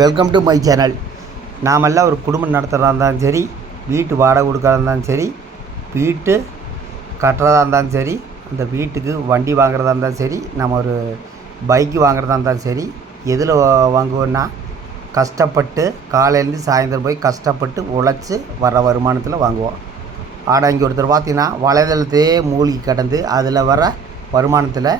Welcome to my channel நாமெல்லாம் ஒரு குடும்பம் நடத்துகிறதா இருந்தாலும் சரி வீட்டு வாடகை கொடுக்கறதா இருந்தாலும் சரி வீட்டு கட்டுறதா இருந்தாலும் சரி அந்த வீட்டுக்கு வண்டி வாங்குறதா இருந்தாலும் சரி நம்ம ஒரு பைக்கு வாங்குறதா இருந்தாலும் சரி எதில் வாங்குவோன்னா கஷ்டப்பட்டு காலையிலேருந்து சாயந்தரம் போய் கஷ்டப்பட்டு உழைச்சி வர்ற வருமானத்தில் வாங்குவோம். ஆனால் இங்கே ஒருத்தர் பார்த்தீங்கன்னா வலைதளத்தையே மூழ்கி கிடந்து அதில் வர வருமானத்தில்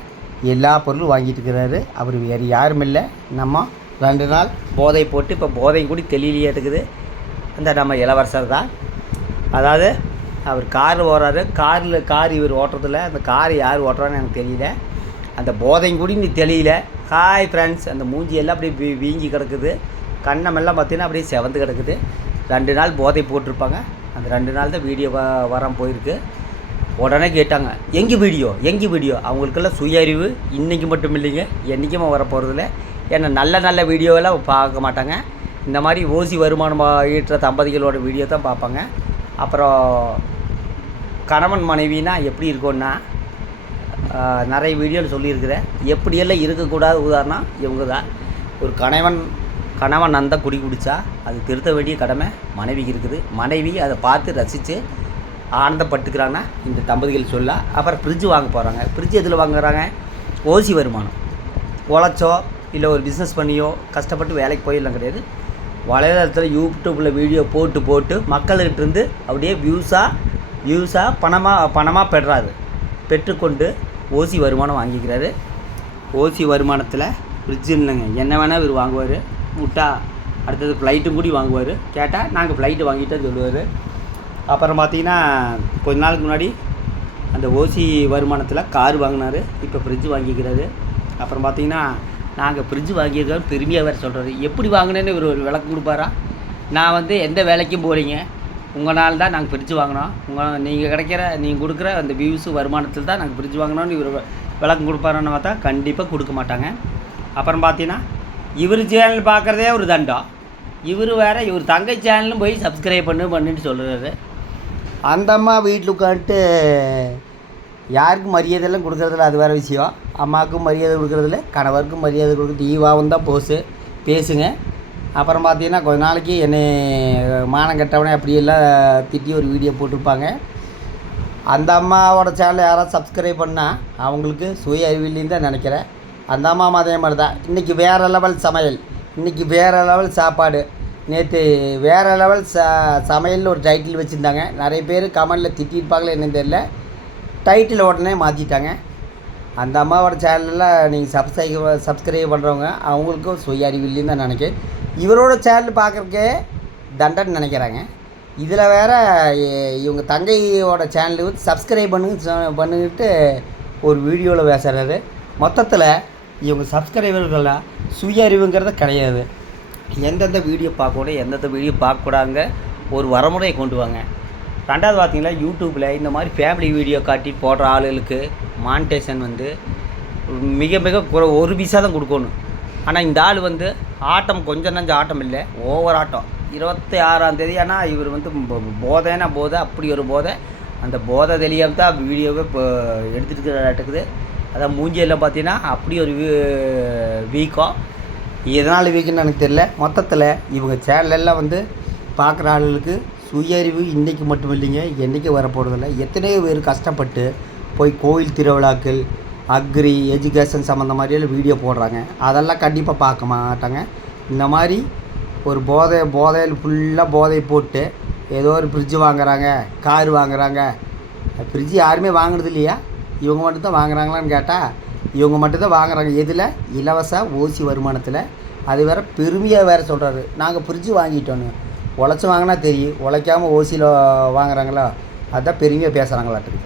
எல்லா பொருளும் வாங்கிட்டு இருக்கிறாரு. அவர் வேறு யாரும் இல்லை நம்ம ரெண்டு நாள் போதை போட்டு இப்போ போதையும் கூட தெளிலையே இருக்குது. இந்த நம்ம இளவரசர் தான். அதாவது அவர் கார் ஓடுறாரு. காரில் கார் இவர் ஓட்டுறதில்ல. அந்த கார் யார் ஓட்டுறான்னு எனக்கு தெரியல. அந்த போதையும் கூட நீ தெளியல. ஹாய் ஃப்ரெண்ட்ஸ் அந்த மூஞ்சி எல்லாம் அப்படியே வீ வீங்கி கிடக்குது. கண்ணமெல்லாம் பார்த்தீங்கன்னா அப்படியே செவந்து கிடக்குது. ரெண்டு நாள் போதை போட்டிருப்பாங்க. அந்த ரெண்டு நாள் தான் வீடியோ வ போயிருக்கு. உடனே கேட்டாங்க எங்கே வீடியோ? எங்கே வீடியோ? அவங்களுக்கெல்லாம் சுய அறிவு இன்றைக்கி மட்டும் இல்லைங்க. என்றைக்குமே வரப்போகிறதில்ல ஏன்னா நல்ல நல்ல வீடியோவெல்லாம் பார்க்க மாட்டாங்க. இந்த மாதிரி ஓசி வருமானம் ஈட்டுற தம்பதிகளோட வீடியோ தான் பார்ப்பாங்க. அப்புறம் கணவன் மனைவினா எப்படி இருக்கும்னா நிறைய வீடியோவில் சொல்லியிருக்கிறேன். எப்படியெல்லாம் இருக்கக்கூடாது உதாரணம் இவங்க தான். ஒரு கணவன் கணவன் அந்த குடி குடித்தா அது திருத்த வேண்டிய கடமை மனைவிக்கு இருக்குது. மனைவி அதை பார்த்து ரசித்து ஆனந்தப்பட்டுக்கிறாங்கன்னா இந்த தம்பதிகள் சொல்ல அப்புறம் ஃப்ரிட்ஜ் வாங்க போகிறாங்க ஃப்ரிட்ஜு எதில் வாங்குறாங்க? ஓசி வருமானம். உழைச்சோ இல்லை ஒரு பிஸ்னஸ் பண்ணியோ கஷ்டப்பட்டு வேலைக்கு போயிடலாம் கிடையாது. வலைதளத்தில் யூடியூப்பில் வீடியோ போட்டு போட்டு மக்கள்கிட்ட இருந்து அப்படியே வியூஸாக வியூஸாக பணமாக பணமாக பெறாரு. பெற்றுக்கொண்டு ஓசி வருமானம் வாங்கிக்கிறாரு. ஓசி வருமானத்தில் ஃப்ரிட்ஜ் இல்லைங்க. என்ன வேணால் இவர் வாங்குவார். முட்டா அடுத்தது ஃப்ளைட்டும் கூடி வாங்குவார். கேட்டால் நாங்கள் ஃப்ளைட்டு வாங்கிட்டே சொல்லுவார். அப்புறம் பார்த்தீங்கன்னா கொஞ்ச நாளுக்கு முன்னாடி அந்த ஓசி வருமானத்தில் கார் வாங்கினாரு. இப்போ ஃப்ரிட்ஜ் வாங்கிக்கிறாரு. அப்புறம் பார்த்தீங்கன்னா நாங்கள் ஃப்ரிட்ஜ் வாங்கியிருக்கோம் பெருமையாக வேறு சொல்கிறாரு எப்படி வாங்கினேன்னு இவர் ஒரு விளக்கம் கொடுப்பாரா? நான் வந்து எந்த வேலைக்கும் போகிறீங்க உங்களால் தான் நாங்கள் ஃப்ரிட்ஜ் வாங்கினோம். உங்கள் நீங்கள் கிடைக்கிற நீங்கள் கொடுக்குற அந்த வியூஸு வருமானத்தில் தான் நாங்கள் ஃப்ரிட்ஜ் வாங்கினோன்னு இவர் விளக்கம் கொடுப்பாரான்னு பார்த்தா கண்டிப்பாக கொடுக்க மாட்டாங்க. அப்புறம் பார்த்தீங்கன்னா இவர் சேனல் பார்க்குறதே ஒரு தண்டம் இவர் வேறு இவர் தங்கை சேனலும் போய் சப்ஸ்கிரைப் பண்ணு பண்ணுன்னு சொல்கிறாரு அந்த அம்மா வீட்டில் உட்காந்துட்டு யாருக்கும் மரியாதையெல்லாம் கொடுக்குறதில்ல அது வேறு விஷயம். அம்மாவுக்கும் மரியாதை கொடுக்குறதில்ல கணவருக்கும் மரியாதை கொடுக்குறது ஈவாவும் தான் போஸு பேசுங்க. அப்புறம் பார்த்தீங்கன்னா கொஞ்ச நாளைக்கு என்னை மானம் கெட்டவனே அப்படியெல்லாம் திட்டி ஒரு வீடியோ போட்டிருப்பாங்க. அந்த அம்மாவோட சேனலை யாராவது சப்ஸ்கிரைப் பண்ணால் அவங்களுக்கு சுய அறிவில்லைன்னு தான் நினைக்கிறேன். அந்த அம்மா அதே மாதிரி தான். இன்றைக்கி வேறு லெவல் சமையல். இன்றைக்கி வேறு லெவல் சாப்பாடு. நேற்று வேறு லெவல் ச சமையல்னு ஒரு டைட்டில் வச்சுருந்தாங்க. நிறைய பேர் கமெண்டில் திட்டிருப்பாங்களே என்னன்னு தெரியல. டைட்டில் உடனே மாற்றிட்டாங்க அந்த அம்மாவோட சேனலில் நீங்கள் சப்ஸ்கிரைப் சப்ஸ்கிரைப் பண்ணுறவங்க அவங்களுக்கும் சுய அறிவில்லைன்னு தான் நினைக்கிறேன். இவரோட சேனல் பார்க்குறக்கே தண்டன்னு நினைக்கிறாங்க. இதில் வேற இவங்க தங்கையோட சேனலுக்கு வந்து சப்ஸ்கிரைப் பண்ணு பண்ணிக்கிட்டு ஒரு வீடியோவில் பேசுகிறாரு மொத்தத்தில் இவங்க சப்ஸ்கிரைபர்கள்லாம் சுய அறிவுங்கிறது கிடையாது. எந்தெந்த வீடியோ பார்க்கணும் எந்தெந்த வீடியோ பார்க்கக்கூடாங்க ஒரு வரமுறையை கொண்டு வாங்க. ரெண்டாவது பார்த்தீங்கன்னா யூடியூப்பில் இந்த மாதிரி ஃபேமிலி வீடியோ காட்டி போடுற ஆளுகளுக்கு மானிட்டேஷன் வந்து மிக மிக குறை ஒரு பீஸாக தான் கொடுக்கணும். ஆனால் இந்த ஆள் வந்து ஆட்டம் கொஞ்சம் நஞ்ச ஆட்டம் இல்லை ஓவர் ஆட்டம். இருபத்தி ஆறாம் தேதி ஆனால் இவர் வந்து போதைன்னா போதை அப்படி ஒரு போதை. அந்த போதை தெரியாம தான் வீடியோவை இப்போ எடுத்துகிட்டு அதான் மூஞ்சியெல்லாம் பார்த்தீங்கன்னா அப்படி ஒரு வீ- வீக்கம். எதனால் வீக்குன்னு எனக்கு தெரியல. மொத்தத்தில் இவங்க சேனலெல்லாம் வந்து பார்க்குற ஆளுகளுக்கு சுயறிவு இன்றைக்கு இன்றைக்கி மட்டும் இல்லைங்க என்றைக்கு வரப்போகிறதில்ல எத்தனையோ பேர் கஷ்டப்பட்டு போய் கோயில் திருவிழாக்கள் அக்ரி எஜுகேஷன் சம்மந்த மாதிரியெல்லாம் வீடியோ போடுறாங்க. அதெல்லாம் கண்டிப்பாக பார்க்க மாட்டாங்க. இந்த மாதிரி ஒரு போதை போதையில் ஃபுல்லாக போதை போட்டு ஏதோ ஒரு ஃப்ரிட்ஜ் வாங்குறாங்க கார் வாங்குறாங்க. ஃப்ரிட்ஜ் யாருமே வாங்குறது இல்லையா? இவங்க மட்டும் தான் வாங்குறாங்களான்னு கேட்டால் இவங்க மட்டும்தான் வாங்குறாங்க. எதில்? இலவச ஓசி வருமானத்தில். அது வேறு பெருமையாக வேறு சொல்கிறாரு நாங்கள் ஃப்ரிட்ஜு வாங்கிட்டோன்னு. உழைச்சி வாங்கினா தெரியும். உழைக்காமல் ஓசியில் வாங்குறாங்களா? அதுதான் பெருமையாக பேசுகிறாங்களாட்டுக்கு